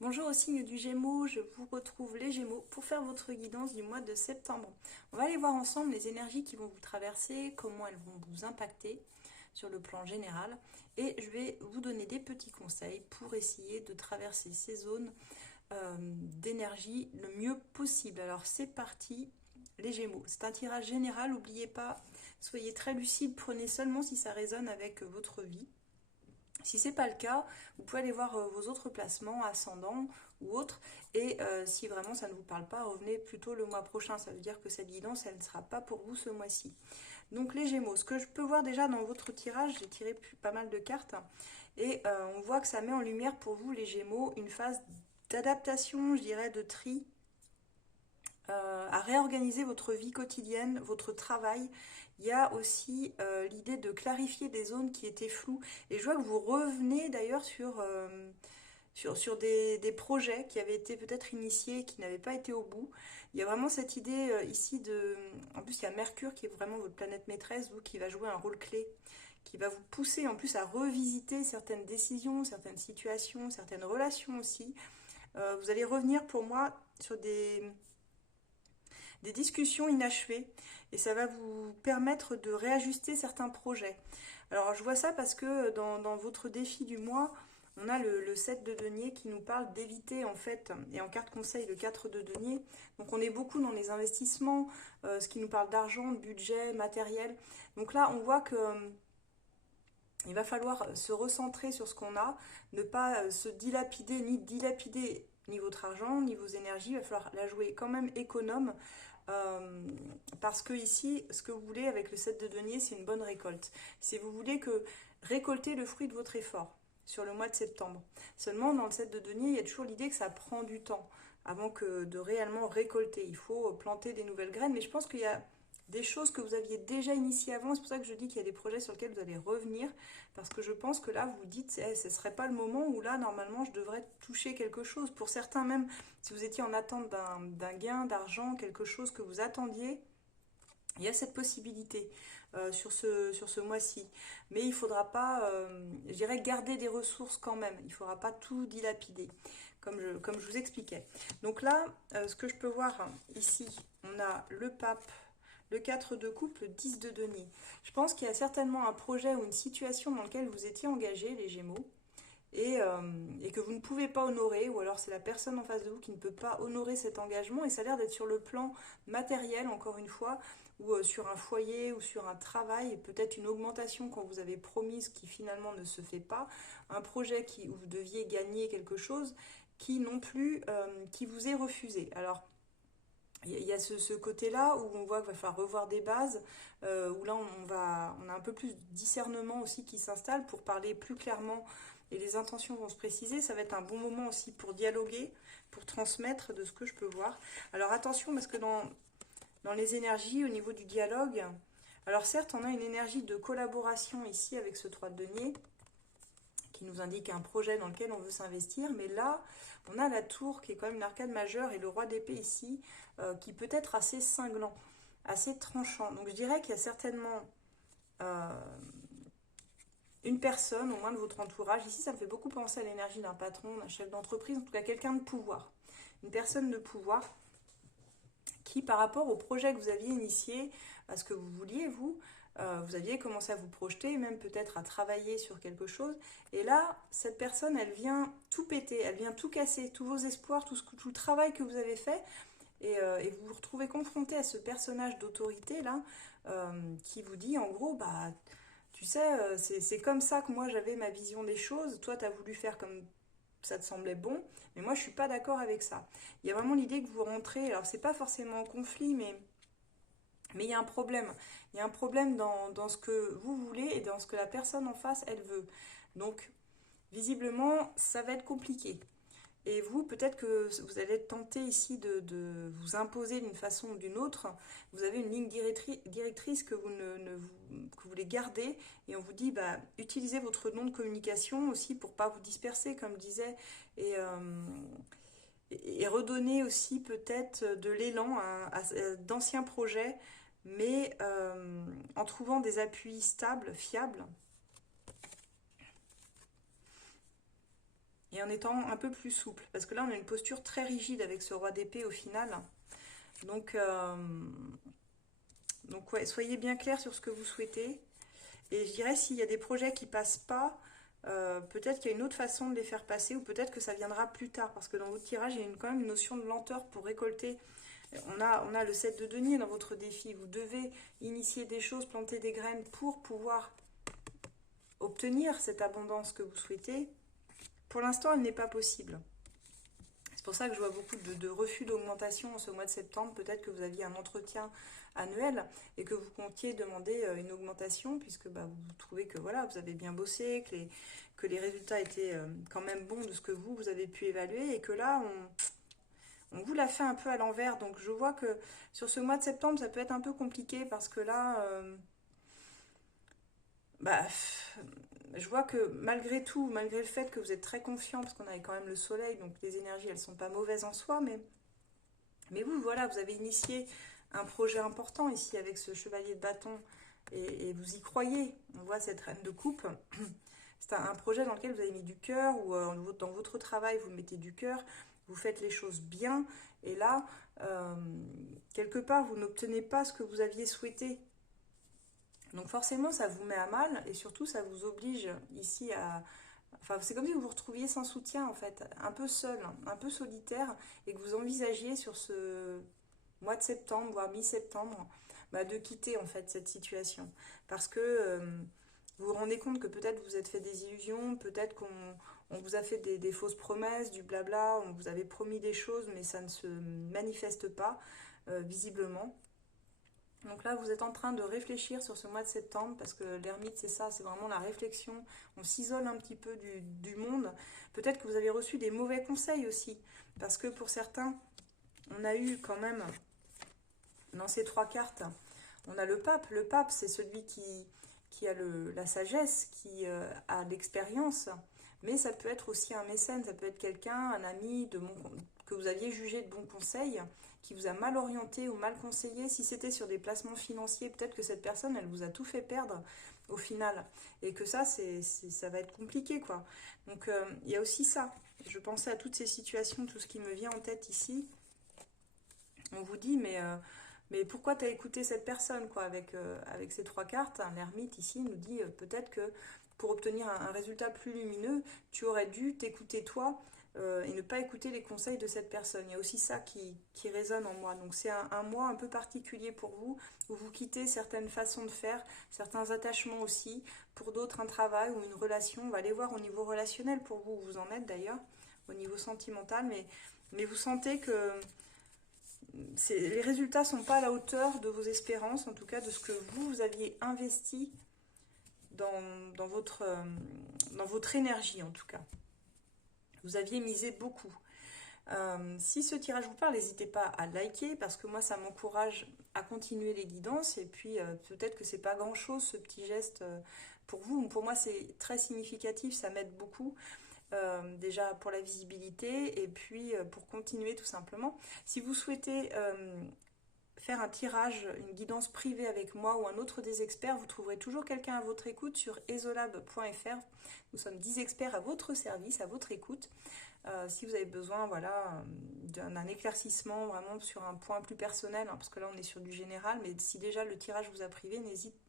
Bonjour au signe du Gémeaux, je vous retrouve les Gémeaux pour faire votre guidance du mois de septembre. On va aller voir ensemble les énergies qui vont vous traverser, comment elles vont vous impacter sur le plan général et je vais vous donner des petits conseils pour essayer de traverser ces zones d'énergie le mieux possible. Alors c'est parti les Gémeaux, c'est un tirage général, n'oubliez pas, soyez très lucide, prenez seulement si ça résonne avec votre vie. Si ce n'est pas le cas, vous pouvez aller voir vos autres placements, ascendants ou autres, et si vraiment ça ne vous parle pas, revenez plutôt le mois prochain. Ça veut dire que cette guidance, elle ne sera pas pour vous ce mois-ci. Donc les Gémeaux, ce que je peux voir déjà dans votre tirage, j'ai tiré pas mal de cartes, et on voit que ça met en lumière pour vous, les Gémeaux, une phase d'adaptation, je dirais, de tri, à réorganiser votre vie quotidienne, votre travail. Il y a aussi l'idée de clarifier des zones qui étaient floues. Et je vois que vous revenez d'ailleurs sur des projets qui avaient été peut-être initiés et qui n'avaient pas été au bout. Il y a vraiment cette idée ici de... En plus, il y a Mercure qui est vraiment votre planète maîtresse, vous, qui va jouer un rôle clé, qui va vous pousser en plus à revisiter certaines décisions, certaines situations, certaines relations aussi. Vous allez revenir pour moi sur des discussions inachevées et ça va vous permettre de réajuster certains projets. Alors je vois ça parce que dans votre défi du mois, on a le 7 de denier qui nous parle d'éviter en fait, et en carte conseil le 4 de denier, donc on est beaucoup dans les investissements, ce qui nous parle d'argent, de budget, matériel. Donc là on voit que il va falloir se recentrer sur ce qu'on a, ne pas se dilapider, ni dilapider ni votre argent, ni vos énergies. Il va falloir la jouer quand même économe. Parce que ici, ce que vous voulez avec le 7 de denier, c'est une bonne récolte. Si vous voulez que récolter le fruit de votre effort sur le mois de septembre. Seulement, dans le 7 de denier, il y a toujours l'idée que ça prend du temps avant que de réellement récolter. Il faut planter des nouvelles graines, mais je pense qu'il y a des choses que vous aviez déjà initiées avant. C'est pour ça que je dis qu'il y a des projets sur lesquels vous allez revenir, parce que je pense que là, vous vous dites, eh, ce ne serait pas le moment où là, normalement, je devrais toucher quelque chose. Pour certains, même si vous étiez en attente d'un gain d'argent, quelque chose que vous attendiez, il y a cette possibilité sur ce mois-ci. Mais il ne faudra pas, je dirais, garder des ressources quand même. Il ne faudra pas tout dilapider, comme je vous expliquais. Donc là, ce que je peux voir ici, on a le pape, le 4 de coupe, le 10 de denier. Je pense qu'il y a certainement un projet ou une situation dans lequel vous étiez engagé, les Gémeaux, et que vous ne pouvez pas honorer, ou alors c'est la personne en face de vous qui ne peut pas honorer cet engagement, et ça a l'air d'être sur le plan matériel, encore une fois, ou sur un foyer, ou sur un travail, peut-être une augmentation quand vous avez promis ce qui finalement ne se fait pas, un projet où vous deviez gagner quelque chose, qui non plus, qui vous est refusé. Alors, il y a ce côté-là où on voit qu'il va falloir revoir des bases, où là on a un peu plus de discernement aussi qui s'installe pour parler plus clairement et les intentions vont se préciser. Ça va être un bon moment aussi pour dialoguer, pour transmettre de ce que je peux voir. Alors attention parce que dans les énergies, au niveau du dialogue, alors certes on a une énergie de collaboration ici avec ce 3 de denier, qui nous indique un projet dans lequel on veut s'investir. Mais là, on a la tour qui est quand même une arcade majeure et le roi d'épée ici, qui peut être assez cinglant, assez tranchant. Donc je dirais qu'il y a certainement euh, une personne, au moins de votre entourage. Ici, ça me fait beaucoup penser à l'énergie d'un patron, d'un chef d'entreprise, en tout cas quelqu'un de pouvoir. Une personne de pouvoir qui, par rapport au projet que vous aviez initié, à ce que vous vouliez, vous aviez commencé à vous projeter, même peut-être à travailler sur quelque chose. Et là, cette personne, elle vient tout péter, elle vient tout casser, tous vos espoirs, tout le travail que vous avez fait. Et vous vous retrouvez confronté à ce personnage d'autorité là, qui vous dit en gros, bah, tu sais, c'est comme ça que moi j'avais ma vision des choses. Toi, tu as voulu faire comme ça te semblait bon, mais moi je suis pas d'accord avec ça. Il y a vraiment l'idée que vous rentrez, alors c'est pas forcément en conflit, mais il y a un problème. Il y a un problème dans ce que vous voulez et dans ce que la personne en face, elle veut. Donc, visiblement, ça va être compliqué. Et vous, peut-être que vous allez être tenté ici de vous imposer d'une façon ou d'une autre. Vous avez une ligne directrice que vous, que vous voulez garder et on vous dit bah, utilisez votre nom de communication aussi pour pas vous disperser, comme je disais, et, et redonner aussi peut-être de l'élan à d'anciens projets, mais en trouvant des appuis stables, fiables. et en étant un peu plus souple. Parce que là, on a une posture très rigide avec ce roi d'épée au final. Donc, ouais, soyez bien clair sur ce que vous souhaitez. Et je dirais, s'il y a des projets qui passent pas, peut-être qu'il y a une autre façon de les faire passer, ou peut-être que ça viendra plus tard. Parce que dans votre tirage, il y a quand même une notion de lenteur pour récolter. On a le 7 de denier dans votre défi. Vous devez initier des choses, planter des graines pour pouvoir obtenir cette abondance que vous souhaitez. Pour l'instant, elle n'est pas possible. C'est pour ça que je vois beaucoup de refus d'augmentation en ce mois de septembre. Peut-être que vous aviez un entretien annuel et que vous comptiez demander une augmentation puisque bah, vous trouvez que voilà, vous avez bien bossé, que les résultats étaient quand même bons de ce que vous avez pu évaluer et que là, on vous l'a fait un peu à l'envers. Donc je vois que sur ce mois de septembre, ça peut être un peu compliqué parce que là, bah, je vois que malgré tout, malgré le fait que vous êtes très confiant, parce qu'on avait quand même le soleil, donc les énergies, elles sont pas mauvaises en soi, mais vous, voilà, vous avez initié un projet important ici avec ce chevalier de bâton, et vous y croyez. On voit cette reine de coupe. C'est un projet dans lequel vous avez mis du cœur, ou dans votre travail, vous mettez du cœur, vous faites les choses bien, et là, quelque part, vous n'obtenez pas ce que vous aviez souhaité. Donc forcément, ça vous met à mal et surtout, ça vous oblige ici à... Enfin, c'est comme si vous vous retrouviez sans soutien, en fait, un peu seul, un peu solitaire, et que vous envisagiez sur ce mois de septembre, voire mi-septembre, bah, de quitter, en fait, cette situation. Parce que vous vous rendez compte que peut-être vous êtes fait des illusions, peut-être qu'on vous a fait des fausses promesses, du blabla, on vous avait promis des choses, mais ça ne se manifeste pas, visiblement. Donc là, vous êtes en train de réfléchir sur ce mois de septembre, parce que l'ermite, c'est ça, c'est vraiment la réflexion. On s'isole un petit peu du monde. Peut-être que vous avez reçu des mauvais conseils aussi, parce que pour certains, on a eu quand même, dans ces trois cartes, on a le pape. Le pape, c'est celui qui a la sagesse, qui a l'expérience, mais ça peut être aussi un mécène, ça peut être quelqu'un, un ami que vous aviez jugé de bon conseil, qui vous a mal orienté ou mal conseillé. Si c'était sur des placements financiers, peut-être que cette personne, elle vous a tout fait perdre au final. Et que ça, ça va être compliqué, quoi. Donc, il y a aussi ça. Je pensais à toutes ces situations, tout ce qui me vient en tête ici. On vous dit, mais pourquoi tu as écouté cette personne, quoi, avec ces trois cartes. L'ermite ici nous dit peut-être que pour obtenir un résultat plus lumineux, tu aurais dû t'écouter toi et ne pas écouter les conseils de cette personne. Il y a aussi ça qui résonne en moi. Donc c'est un mois un peu particulier pour vous, où vous quittez certaines façons de faire, certains attachements aussi, pour d'autres un travail ou une relation. On va aller voir au niveau relationnel pour vous, où vous en êtes d'ailleurs, au niveau sentimental, mais vous sentez que les résultats ne sont pas à la hauteur de vos espérances, en tout cas de ce que vous aviez investi dans, dans votre énergie en tout cas. Vous aviez misé beaucoup. Si ce tirage vous parle, n'hésitez pas à liker parce que moi ça m'encourage à continuer les guidances et puis peut-être que c'est pas grand chose ce petit geste pour vous. Pour moi c'est très significatif, ça m'aide beaucoup. Déjà pour la visibilité et puis pour continuer tout simplement. Si vous souhaitez faire un tirage, une guidance privée avec moi ou un autre des experts, vous trouverez toujours quelqu'un à votre écoute sur esolab.fr. Nous sommes 10 experts à votre service, à votre écoute. Si vous avez besoin voilà, d'un éclaircissement vraiment sur un point plus personnel, hein, parce que là on est sur du général, mais si déjà le tirage vous a privé,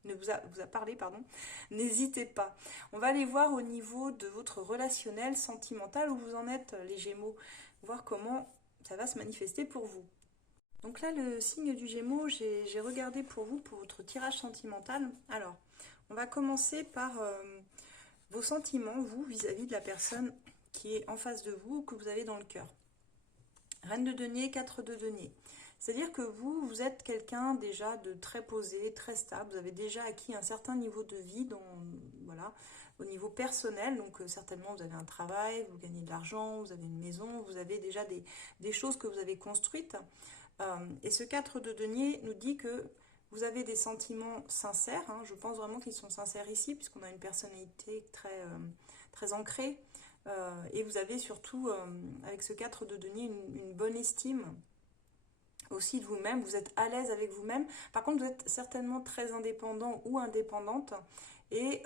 vous a parlé, pardon, n'hésitez pas. On va aller voir au niveau de votre relationnel, sentimental, où vous en êtes les Gémeaux, voir comment ça va se manifester pour vous. Donc là, le signe du Gémeaux, j'ai regardé pour vous, pour votre tirage sentimental. Alors, on va commencer par vos sentiments, vous, vis-à-vis de la personne qui est en face de vous ou que vous avez dans le cœur. Reine de denier, 4 de denier. C'est-à-dire que vous êtes quelqu'un déjà de très posé, très stable. Vous avez déjà acquis un certain niveau de vie voilà, au niveau personnel. Donc certainement, vous avez un travail, vous gagnez de l'argent, vous avez une maison, vous avez déjà des choses que vous avez construites. Et ce 4 de denier nous dit que vous avez des sentiments sincères. Hein. Je pense vraiment qu'ils sont sincères ici, puisqu'on a une personnalité très ancrée. Et vous avez surtout, avec ce 4 de denier, une bonne estime aussi de vous-même. Vous êtes à l'aise avec vous-même. Par contre, vous êtes certainement très indépendant ou indépendante. Et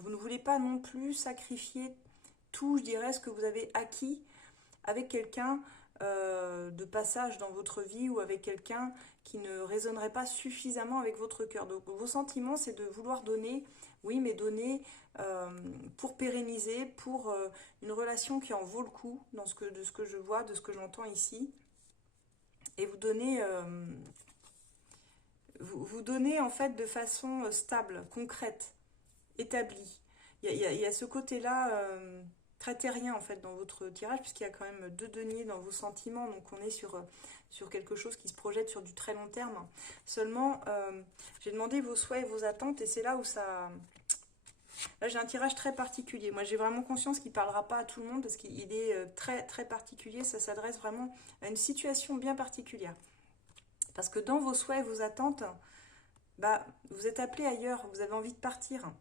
vous ne voulez pas non plus sacrifier tout, je dirais, ce que vous avez acquis avec quelqu'un de passage dans votre vie ou avec quelqu'un qui ne résonnerait pas suffisamment avec votre cœur. Donc vos sentiments, c'est de vouloir donner, oui, mais donner pour pérenniser, pour une relation qui en vaut le coup, de ce que je vois, de ce que j'entends ici. Et vous donner, vous donnez en fait de façon stable, concrète, établie. Il y a ce côté-là très terrien en fait dans votre tirage, puisqu'il y a quand même 2 deniers dans vos sentiments, donc on est sur quelque chose qui se projette sur du très long terme. Seulement, j'ai demandé vos souhaits et vos attentes, et c'est là où ça... Là, j'ai un tirage très particulier. Moi, j'ai vraiment conscience qu'il ne parlera pas à tout le monde, parce qu'il est très, très particulier. Ça s'adresse vraiment à une situation bien particulière. Parce que dans vos souhaits et vos attentes, bah, vous êtes appelé ailleurs, vous avez envie de partir.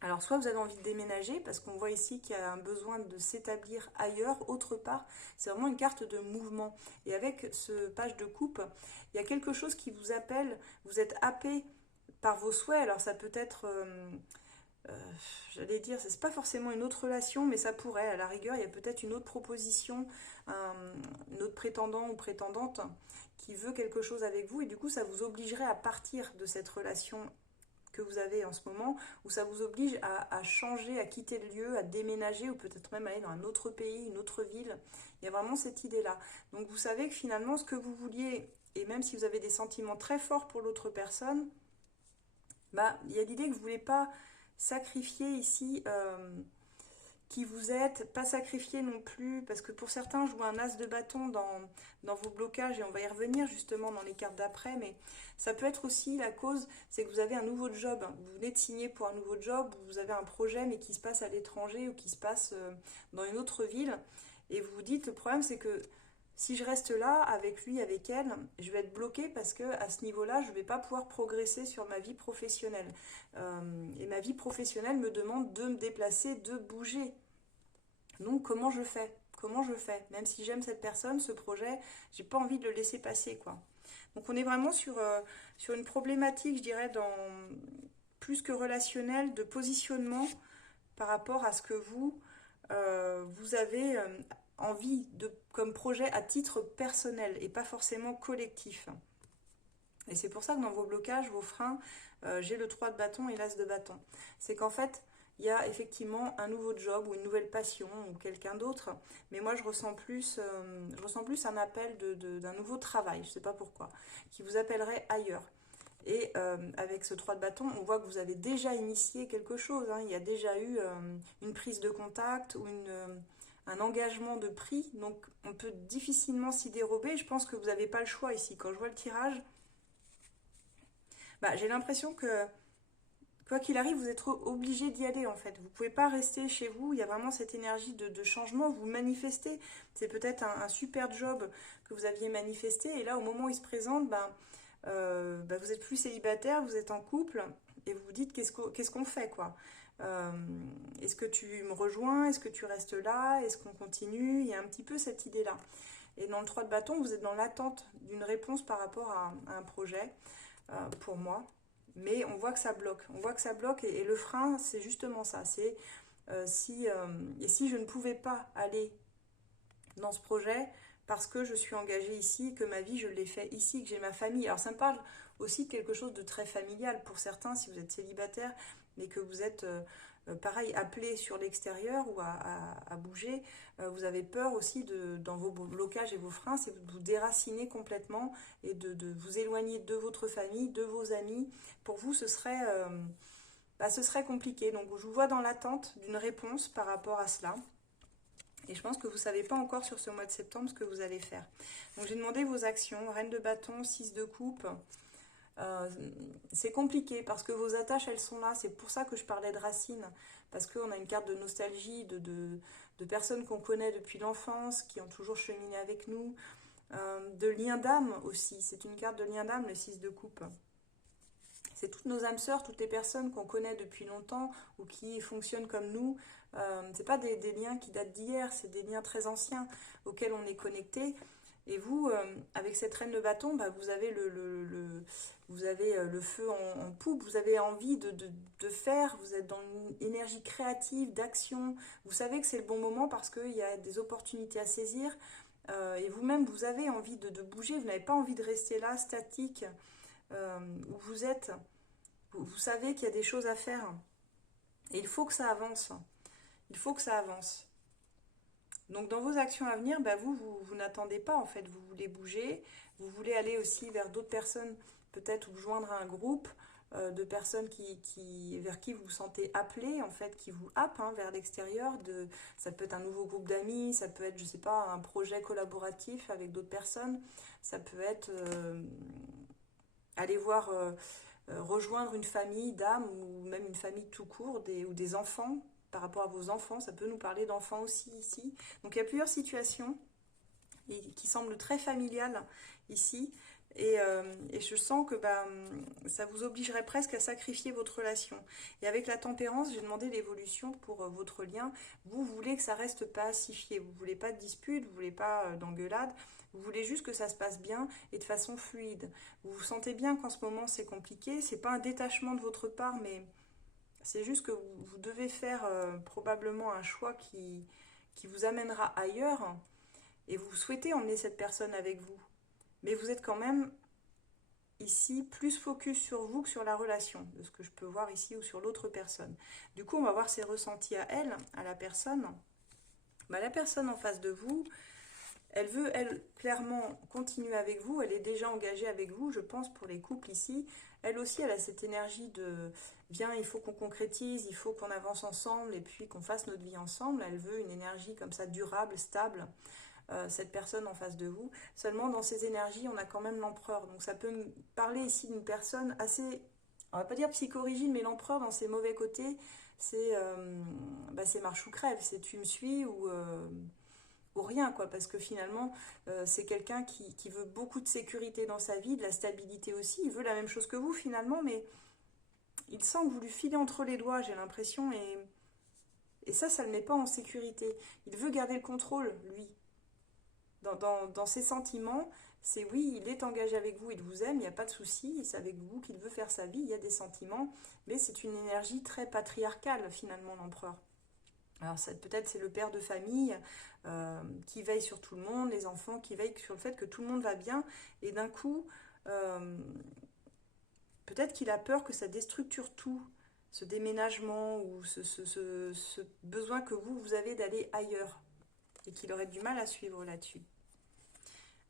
Alors, soit vous avez envie de déménager, parce qu'on voit ici qu'il y a un besoin de s'établir ailleurs, autre part. C'est vraiment une carte de mouvement. Et avec ce page de coupe, il y a quelque chose qui vous appelle, vous êtes happé par vos souhaits. Alors, ça peut être, j'allais dire, c'est pas forcément une autre relation, mais ça pourrait. À la rigueur, il y a peut-être une autre proposition, une autre prétendant ou prétendante qui veut quelque chose avec vous. Et du coup, ça vous obligerait à partir de cette relation que vous avez en ce moment, où ça vous oblige à changer, à quitter le lieu, à déménager, ou peut-être même aller dans un autre pays, une autre ville. Il y a vraiment cette idée-là. Donc vous savez que finalement, ce que vous vouliez, et même si vous avez des sentiments très forts pour l'autre personne, bah, il y a l'idée que vous ne voulez pas sacrifier ici qui vous êtes, pas sacrifier non plus, parce que pour certains, je vois un as de bâton dans vos blocages, et on va y revenir justement dans les cartes d'après, mais ça peut être aussi la cause, c'est que vous avez un nouveau job, vous venez de signer pour un nouveau job, vous avez un projet, mais qui se passe à l'étranger, ou qui se passe dans une autre ville, et vous vous dites, le problème c'est que si je reste là, avec lui, avec elle, je vais être bloquée parce que à ce niveau-là, je ne vais pas pouvoir progresser sur ma vie professionnelle. Et ma vie professionnelle me demande de me déplacer, de bouger. Donc comment je fais? Comment je fais? Même si j'aime cette personne, ce projet, j'ai pas envie de le laisser passer, quoi. Donc on est vraiment sur une problématique, je dirais, plus que relationnelle, de positionnement par rapport à ce que vous avez envie comme projet à titre personnel et pas forcément collectif. Et c'est pour ça que dans vos blocages, vos freins, j'ai le 3 de bâton et l'as de bâton. C'est qu'en fait, il y a effectivement un nouveau job ou une nouvelle passion ou quelqu'un d'autre, mais moi je ressens plus un appel d'un nouveau travail, je ne sais pas pourquoi, qui vous appellerait ailleurs. Et avec ce 3 de bâton, on voit que vous avez déjà initié quelque chose, hein. Il y a déjà eu une prise de contact ou un engagement de prix, donc on peut difficilement s'y dérober. Je pense que vous n'avez pas le choix ici. Quand je vois le tirage, bah, j'ai l'impression que quoi qu'il arrive, vous êtes obligé d'y aller en fait. Vous ne pouvez pas rester chez vous. Il y a vraiment cette énergie de changement. Vous manifestez. C'est peut-être un super job que vous aviez manifesté. Et là, au moment où il se présente, vous êtes plus célibataire, vous êtes en couple. Et vous vous dites qu'est-ce qu'on fait quoi. Est-ce que tu me rejoins? Est-ce que tu restes là? Est-ce qu'on continue? Il y a un petit peu cette idée-là. Et dans le 3 de bâton, vous êtes dans l'attente d'une réponse par rapport à un projet, pour moi. Mais on voit que ça bloque. On voit que ça bloque et le frein, c'est justement ça. C'est si je ne pouvais pas aller dans ce projet parce que je suis engagée ici, que ma vie, je l'ai fait ici, que j'ai ma famille. Alors ça me parle aussi de quelque chose de très familial pour certains, si vous êtes célibataire, mais que vous êtes pareil, appelé sur l'extérieur ou à bouger, vous avez peur aussi dans vos blocages et vos freins, c'est de vous déraciner complètement et de vous éloigner de votre famille, de vos amis. Pour vous, ce serait compliqué. Donc je vous vois dans l'attente d'une réponse par rapport à cela. Et je pense que vous ne savez pas encore sur ce mois de septembre ce que vous allez faire. Donc j'ai demandé vos actions, reine de bâton, 6 de coupe. C'est compliqué parce que vos attaches elles sont là, c'est pour ça que je parlais de racines, parce qu'on a une carte de nostalgie, de personnes qu'on connaît depuis l'enfance, qui ont toujours cheminé avec nous, de lien d'âme aussi, c'est une carte de lien d'âme, le 6 de coupe. C'est toutes nos âmes sœurs, toutes les personnes qu'on connaît depuis longtemps ou qui fonctionnent comme nous. C'est pas des liens qui datent d'hier, c'est des liens très anciens auxquels on est connecté. Et vous, avec cette reine de bâton, bah, vous avez vous avez le feu en poupe, vous avez envie de faire, vous êtes dans une énergie créative, d'action. Vous savez que c'est le bon moment parce qu'il y a des opportunités à saisir. Et vous-même, vous avez envie de bouger, vous n'avez pas envie de rester là, statique, où vous êtes. Vous savez qu'il y a des choses à faire. Et il faut que ça avance. Il faut que ça avance. Donc dans vos actions à venir, bah vous n'attendez pas en fait, vous voulez bouger, vous voulez aller aussi vers d'autres personnes, peut-être vous joindre à un groupe de personnes vers qui vous vous sentez appelé, en fait, qui vous happent hein, vers l'extérieur. Ça peut être un nouveau groupe d'amis, ça peut être, je sais pas, un projet collaboratif avec d'autres personnes, ça peut être aller voir, rejoindre une famille d'âmes ou même une famille tout court, ou des enfants. Par rapport à vos enfants, ça peut nous parler d'enfants aussi ici. Donc il y a plusieurs situations qui semblent très familiales ici. Et je sens que bah, ça vous obligerait presque à sacrifier votre relation. Et avec la tempérance, j'ai demandé l'évolution pour votre lien. Vous voulez que ça reste pacifié. Vous voulez pas de dispute, vous voulez pas d'engueulade. Vous voulez juste que ça se passe bien et de façon fluide. Vous vous sentez bien qu'en ce moment c'est compliqué. C'est pas un détachement de votre part, mais c'est juste que vous devez faire probablement un choix qui vous amènera ailleurs et vous souhaitez emmener cette personne avec vous. Mais vous êtes quand même ici plus focus sur vous que sur la relation, de ce que je peux voir ici ou sur l'autre personne. Du coup, on va voir ses ressentis à elle, à la personne. Bah, la personne en face de vous, elle veut, elle, clairement continuer avec vous. Elle est déjà engagée avec vous, je pense, pour les couples ici. Elle aussi, elle a cette énergie de viens, il faut qu'on concrétise, il faut qu'on avance ensemble et puis qu'on fasse notre vie ensemble. Elle veut une énergie comme ça, durable, stable, cette personne en face de vous. Seulement, dans ces énergies, on a quand même l'empereur. Donc, ça peut me parler ici d'une personne assez, on va pas dire psychorigide, mais l'empereur, dans ses mauvais côtés, c'est marche ou crève. C'est tu me suis ou rien, quoi, parce que finalement, c'est quelqu'un qui veut beaucoup de sécurité dans sa vie, de la stabilité aussi. Il veut la même chose que vous, finalement, mais il sent que vous lui filez entre les doigts, j'ai l'impression, et ça ne le met pas en sécurité. Il veut garder le contrôle, lui. Dans ses sentiments, c'est oui, il est engagé avec vous, il vous aime, il n'y a pas de souci, c'est avec vous qu'il veut faire sa vie, il y a des sentiments, mais c'est une énergie très patriarcale, finalement, l'empereur. Alors peut-être c'est le père de famille qui veille sur tout le monde, les enfants qui veillent sur le fait que tout le monde va bien, et d'un coup, euh, peut-être qu'il a peur que ça déstructure tout, ce déménagement ou ce besoin que vous avez d'aller ailleurs, et qu'il aurait du mal à suivre là-dessus.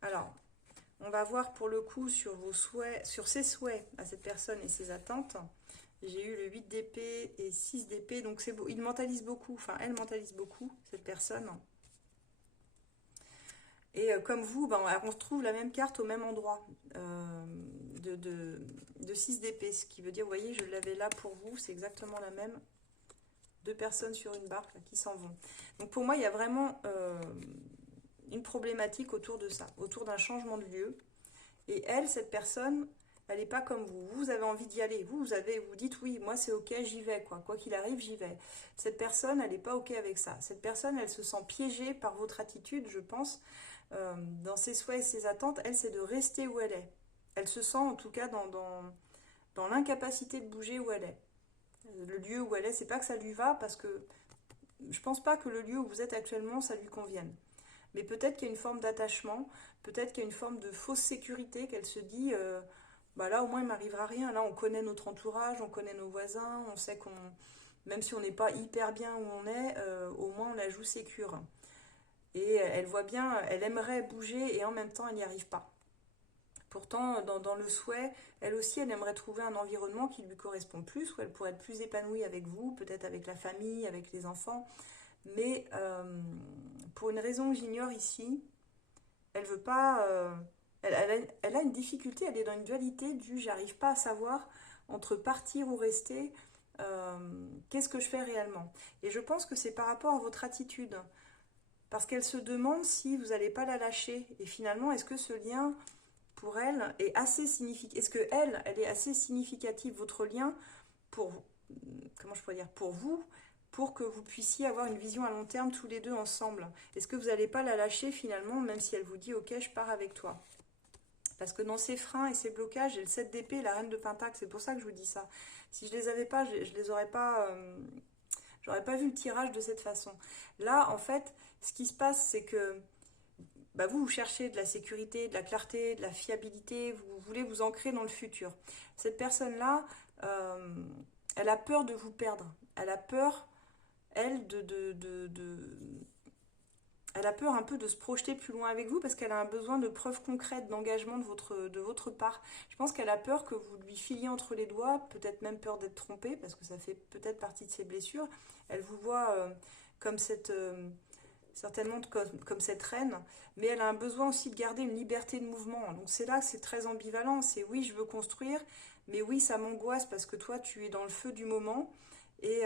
Alors, on va voir pour le coup sur vos souhaits, sur ses souhaits à cette personne et ses attentes. J'ai eu le 8 d'épée et 6 d'épée, donc c'est beau. Il mentalise beaucoup, enfin elle mentalise beaucoup, cette personne. Et comme vous, ben, on retrouve la même carte au même endroit de 6 d'épée, ce qui veut dire, vous voyez, je l'avais là pour vous, c'est exactement la même. Deux personnes sur une barque là, qui s'en vont. Donc pour moi, il y a vraiment une problématique autour de ça, autour d'un changement de lieu. Et elle, cette personne, elle n'est pas comme vous. Vous avez envie d'y aller. Vous dites oui, moi c'est ok, j'y vais, quoi. Quoi qu'il arrive, j'y vais. Cette personne, elle n'est pas ok avec ça. Cette personne, elle se sent piégée par votre attitude, je pense. Dans ses souhaits et ses attentes, elle, c'est de rester où elle est. Elle se sent en tout cas dans l'incapacité de bouger où elle est. Le lieu où elle est, c'est pas que ça lui va, parce que je pense pas que le lieu où vous êtes actuellement, ça lui convienne. Mais peut-être qu'il y a une forme d'attachement, peut-être qu'il y a une forme de fausse sécurité, qu'elle se dit, bah là au moins il m'arrivera rien, là on connaît notre entourage, on connaît nos voisins, on sait qu'on, même si on n'est pas hyper bien où on est, au moins on la joue sécure. Et elle voit bien, elle aimerait bouger et en même temps elle n'y arrive pas. Pourtant, dans le souhait, elle aussi, elle aimerait trouver un environnement qui lui correspond plus, où elle pourrait être plus épanouie avec vous, peut-être avec la famille, avec les enfants. Mais pour une raison que j'ignore ici, elle veut pas. Elle a une difficulté, elle est dans une dualité du j'arrive pas à savoir entre partir ou rester. Qu'est-ce que je fais réellement? Et je pense que c'est par rapport à votre attitude. Parce qu'elle se demande si vous n'allez pas la lâcher. Et finalement, est-ce que ce lien pour elle est assez significatif? Est-ce que elle est assez significative, votre lien, pour, comment je pourrais dire, pour vous, pour que vous puissiez avoir une vision à long terme tous les deux ensemble. Est-ce que vous n'allez pas la lâcher finalement, même si elle vous dit ok, je pars avec toi? Parce que dans ces freins et ces blocages, j'ai le 7 d'épée et la reine de pentacle, c'est pour ça que je vous dis ça. Si je les avais pas, je les aurais pas, j'aurais pas vu le tirage de cette façon. Là, en fait, ce qui se passe, c'est que bah vous cherchez de la sécurité, de la clarté, de la fiabilité, vous voulez vous ancrer dans le futur. Cette personne-là, elle a peur de vous perdre. Elle a peur, elle, elle a peur un peu de se projeter plus loin avec vous parce qu'elle a un besoin de preuves concrètes, d'engagement de votre part. Je pense qu'elle a peur que vous lui filiez entre les doigts, peut-être même peur d'être trompée parce que ça fait peut-être partie de ses blessures. Elle vous voit comme cette... certainement comme cette reine, mais elle a un besoin aussi de garder une liberté de mouvement. Donc c'est là que c'est très ambivalent, c'est oui je veux construire, mais oui ça m'angoisse parce que toi tu es dans le feu du moment et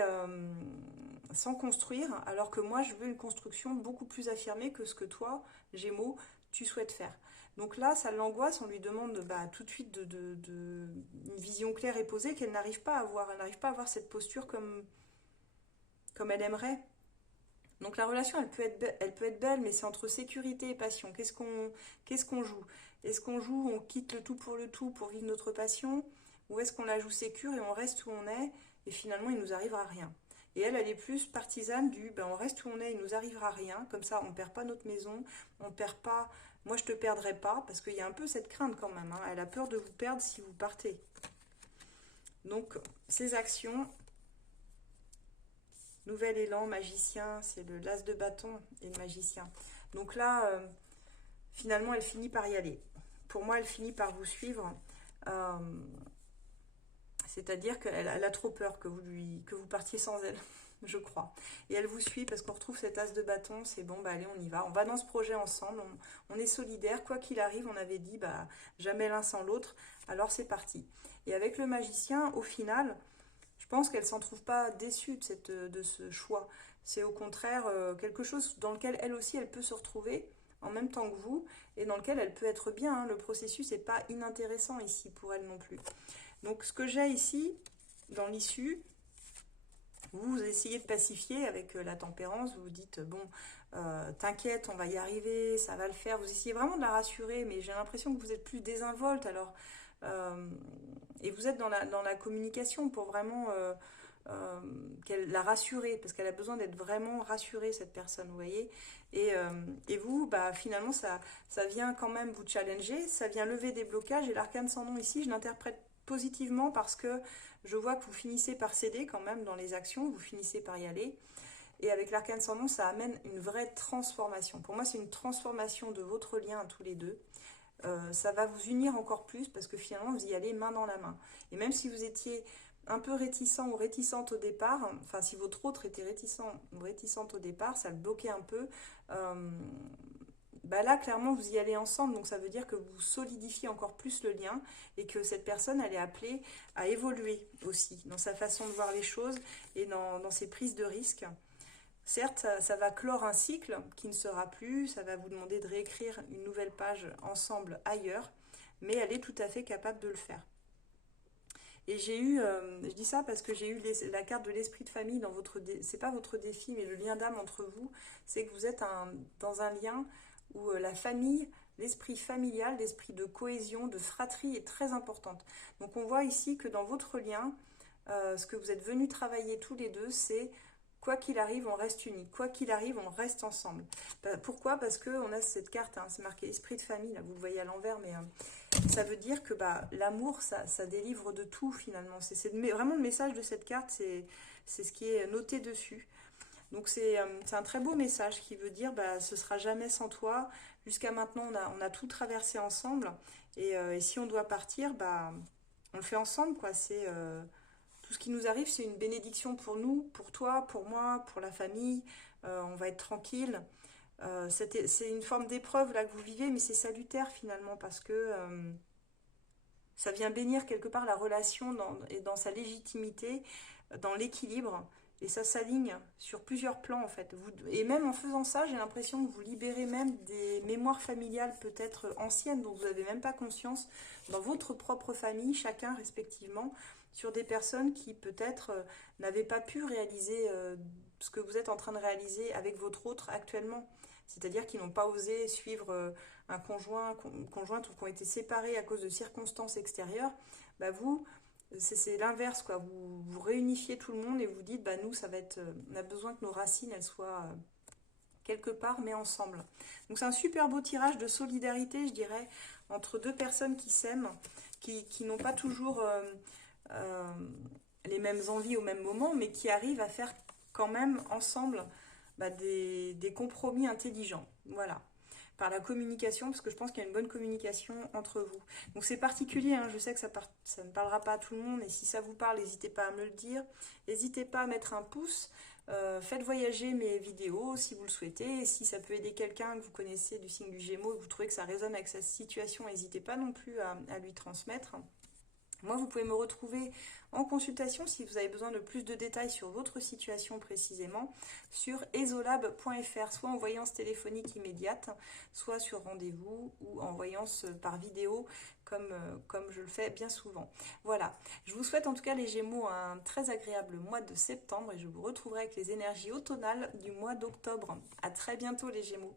sans construire, alors que moi je veux une construction beaucoup plus affirmée que ce que toi, Gémeaux, tu souhaites faire. Donc là, ça l'angoisse, on lui demande bah, tout de suite une vision claire et posée qu'elle n'arrive pas à avoir. Elle n'arrive pas à avoir cette posture comme elle aimerait. Donc la relation, elle peut être belle, mais c'est entre sécurité et passion. Qu'est-ce qu'on joue? Est-ce qu'on joue, on quitte le tout pour vivre notre passion? Ou est-ce qu'on la joue sécure et on reste où on est et finalement il nous arrivera rien? Et elle, elle est plus partisane du ben, on reste où on est, il nous arrivera rien. Comme ça, on ne perd pas notre maison, on perd pas. Moi, je te perdrai pas parce qu'il y a un peu cette crainte quand même. Hein. Elle a peur de vous perdre si vous partez. Donc, ces actions. Nouvel élan, magicien, c'est le l'as de bâton et le magicien. Donc là, finalement, elle finit par y aller. Pour moi, elle finit par vous suivre. Euh, C'est-à-dire qu'elle a trop peur que vous partiez sans elle, je crois. Et elle vous suit parce qu'on retrouve cet as de bâton. C'est bon, bah allez, on y va. On va dans ce projet ensemble. On est solidaires. Quoi qu'il arrive, on avait dit, bah jamais l'un sans l'autre. Alors c'est parti. Et avec le magicien, au final... Je pense qu'elle ne s'en trouve pas déçue de ce choix. C'est au contraire quelque chose dans lequel elle aussi, elle peut se retrouver en même temps que vous et dans lequel elle peut être bien. Hein. Le processus n'est pas inintéressant ici pour elle non plus. Donc ce que j'ai ici, dans l'issue, vous essayez de pacifier avec la tempérance. Vous vous dites, bon, t'inquiète, on va y arriver, ça va le faire. Vous essayez vraiment de la rassurer, mais j'ai l'impression que vous êtes plus désinvolte. Alors... et vous êtes dans la communication pour vraiment la rassurer, parce qu'elle a besoin d'être vraiment rassurée, cette personne, vous voyez. Et vous, bah, finalement, ça vient quand même vous challenger, ça vient lever des blocages, et l'arcane sans nom ici, je l'interprète positivement parce que je vois que vous finissez par céder quand même dans les actions, vous finissez par y aller. Et avec l'arcane sans nom, ça amène une vraie transformation. Pour moi, c'est une transformation de votre lien à tous les deux. Ça va vous unir encore plus parce que finalement vous y allez main dans la main. Et même si vous étiez un peu réticent ou réticente au départ, enfin si votre autre était réticent ou réticente au départ, ça le bloquait un peu, bah là clairement vous y allez ensemble, donc ça veut dire que vous solidifiez encore plus le lien et que cette personne elle est appelée à évoluer aussi dans sa façon de voir les choses et dans ses prises de risques. Certes, ça va clore un cycle qui ne sera plus, ça va vous demander de réécrire une nouvelle page ensemble ailleurs, mais elle est tout à fait capable de le faire. Et j'ai eu, je dis ça parce que j'ai eu la carte de l'esprit de famille dans votre, c'est pas votre défi, mais le lien d'âme entre vous, c'est que vous êtes dans un lien où la famille, l'esprit familial, l'esprit de cohésion, de fratrie est très importante. Donc on voit ici que dans votre lien, ce que vous êtes venus travailler tous les deux, c'est quoi qu'il arrive, on reste unis. Quoi qu'il arrive, on reste ensemble. Pourquoi? Parce qu'on a cette carte, hein, c'est marqué esprit de famille, là vous le voyez à l'envers, mais ça veut dire que bah, l'amour, ça délivre de tout finalement. C'est vraiment le message de cette carte, c'est ce qui est noté dessus. Donc c'est un très beau message qui veut dire bah, ce sera jamais sans toi. Jusqu'à maintenant, on a tout traversé ensemble. Et si on doit partir, bah, on le fait ensemble, quoi. Tout ce qui nous arrive, c'est une bénédiction pour nous, pour toi, pour moi, pour la famille. On va être tranquille. C'est une forme d'épreuve là que vous vivez, mais c'est salutaire finalement parce que ça vient bénir quelque part la relation et dans sa légitimité, dans l'équilibre. Et ça s'aligne sur plusieurs plans en fait. Et même en faisant ça, j'ai l'impression que vous libérez même des mémoires familiales peut-être anciennes dont vous n'avez même pas conscience dans votre propre famille, chacun respectivement, sur des personnes qui peut-être n'avaient pas pu réaliser ce que vous êtes en train de réaliser avec votre autre actuellement. C'est-à-dire qu'ils n'ont pas osé suivre un conjointe ou qui ont été séparés à cause de circonstances extérieures. Bah vous, c'est l'inverse, quoi. Vous réunifiez tout le monde et vous dites, bah nous, ça va être, on a besoin que nos racines, elles soient quelque part, mais ensemble. Donc c'est un super beau tirage de solidarité, je dirais, entre deux personnes qui s'aiment, qui n'ont pas toujours euh, les mêmes envies au même moment, mais qui arrivent à faire quand même ensemble bah, des compromis intelligents. Voilà. Par la communication, parce que je pense qu'il y a une bonne communication entre vous. Donc c'est particulier, hein, je sais que ça ne parlera pas à tout le monde, et si ça vous parle, n'hésitez pas à me le dire. N'hésitez pas à mettre un pouce. Faites voyager mes vidéos si vous le souhaitez. Et si ça peut aider quelqu'un que vous connaissez du signe du Gémeaux et que vous trouvez que ça résonne avec sa situation, n'hésitez pas non plus à lui transmettre. Moi, vous pouvez me retrouver en consultation si vous avez besoin de plus de détails sur votre situation précisément sur esolab.fr, soit en voyance téléphonique immédiate, soit sur rendez-vous ou en voyance par vidéo comme je le fais bien souvent. Voilà, je vous souhaite en tout cas les Gémeaux un très agréable mois de septembre et je vous retrouverai avec les énergies automnales du mois d'octobre. À très bientôt les Gémeaux.